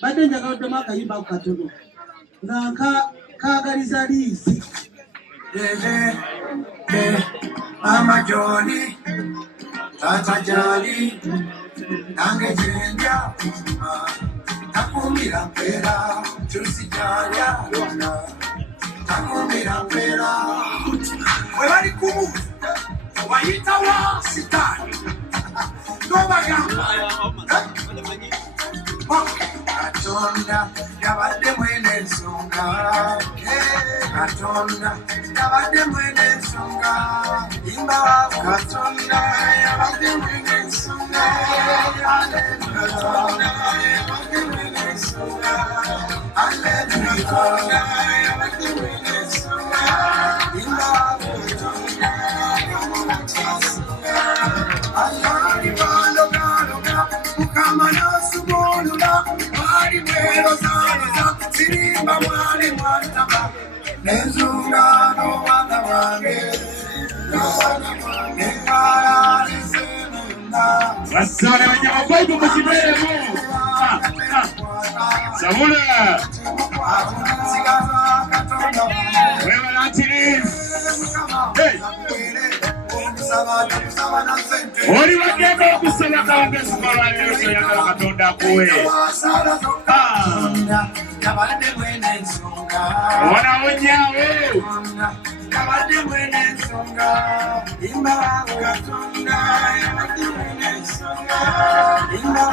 Bade njagala dema kayimba katono. Nga kagaliza lizi. Mama Johnny, Tata Jali, Nange Jenja, Takumira Pera, Juicy Jaja, Takumira Pera. Webali kumu, Waita wa Sitani, Nobagamba. Katonda yabadde mwene ensonga, Katonda yabadde mwene ensonga, imba Katonda yabadde mwene ensonga, Katonda yabadde mwene ensonga, Katonda yabadde mwene ensonga, imba Katonda yabadde ensonga, Mukama nasumulula mwali mwero zanaza sirimba mwali mwataba nenzungano wana wange nekala lisenunda basale banyamagwaibu mukibemu Sabula Oli bagenda okusaba kawange sikola lero yagala Katonda akuwe. Yabadde mwene ensonga. Wanawonyawo. Yabadde mwene ensonga. Imba Katonda yabadde mwene ensonga. Imba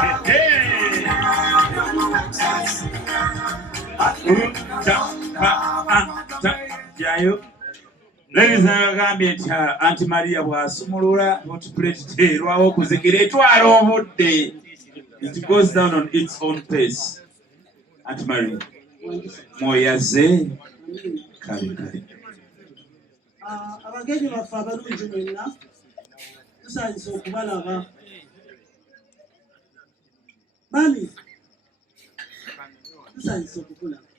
Jayo. Ladies and gentlemen, Auntie Maria bw'asumulula not preterwawo okuzikira etwala obudde. It goes down on its own pace. Auntie Maria, moyaze kale. Abagenyi baffe abalungi mwenna tusanyusa okubalaba. Mami, tusanyusa okukulaba.